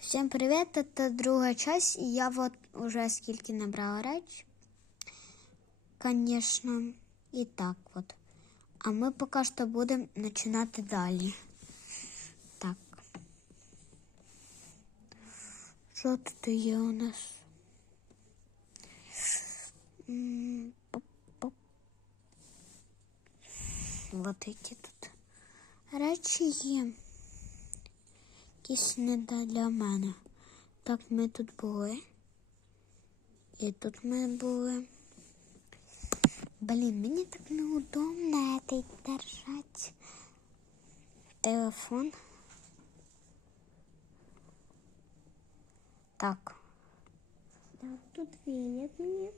Всім привіт! Це друга часть, і я от уже скільки набрала реч. Конечно, і так от. А ми поки що будемо починати далі. Так. Що тут є у нас? М, поп-поп. Вот які тут речі є. Якісь не для мене. Так, ми тут були. І тут ми були. Блін, мені так неудобно цей держать. Телефон. Так. Так, тут веник мне.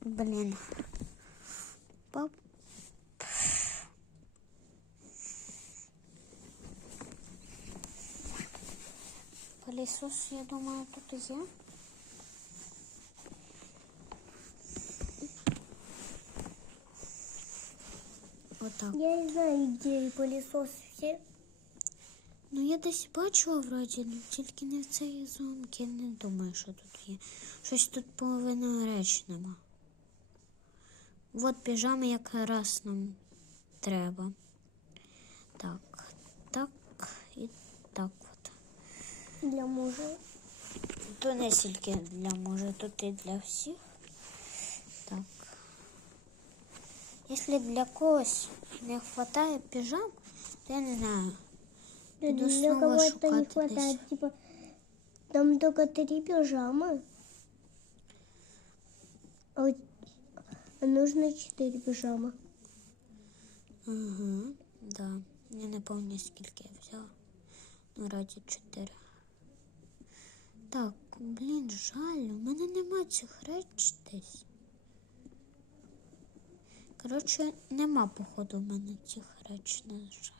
Блін. Пап. Пылесос, я думаю, тут є. Отак. Я не знаю, где пылесос все. Ну, я десь бачила вроді, ну, тільки не в цій зумці. Не думаю, що тут є. Щось тут половина реч нема. От піжами якраз нам треба. Так, так. Для мужа. То не тільки для може, тут і для всіх. Так. Якщо для когось не вистачає піжам, то я не знаю. Буду Для снова кого-то не шукати хватает, десь. типа, там только три пижамы. А, вот- а нужно четыре пижамы. Угу, да. Я не пам'ятаю, скільки я взяла. Ну, раді 4. Так, блін, жаль, у мене нема цих реч десь. Коротше, нема, походу, у мене цих реч, на жаль.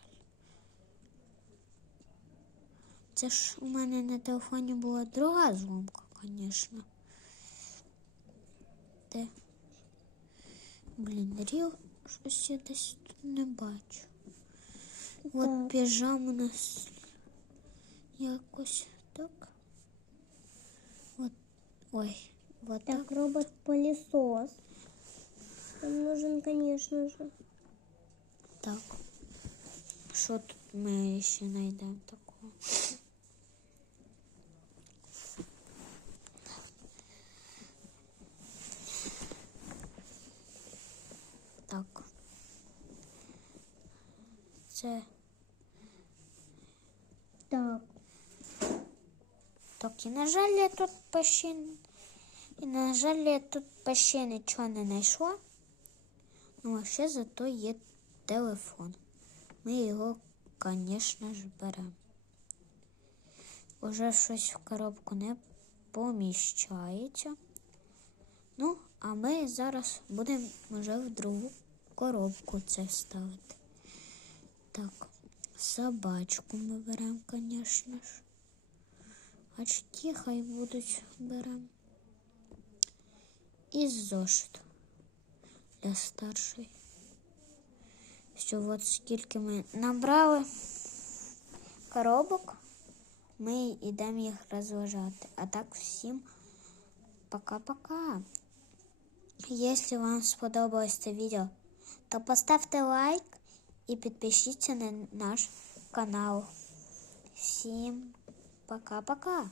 Це ж у мене на телефоні була друга зломка, звісно. Де? Блін, ріл щось я десь тут не бачу. От піжам у нас якось ой, вот так. Так, робот-пылесос. Нам нужен, конечно же. Так. Що тут ми ще знайдемо такого? Так. Це Так, так, і на жаль, я тут ще і на жаль, я тут ще нічого не знайшла. Ну, а ще зато є телефон. Ми його, звісно ж, беремо. Уже щось в коробку не поміщається. Ну, а ми зараз будемо вже в другу коробку це ставити. Так, собачку ми беремо, звісно ж. Очки хай будуть беремо. І зошит для старшої. Все, от скільки ми набрали коробок, ми йдемо їх розважати. А так всім пока-пока. Если вам сподобалось це відео, то поставте лайк і підпишіться на наш канал. Всім пока-пока.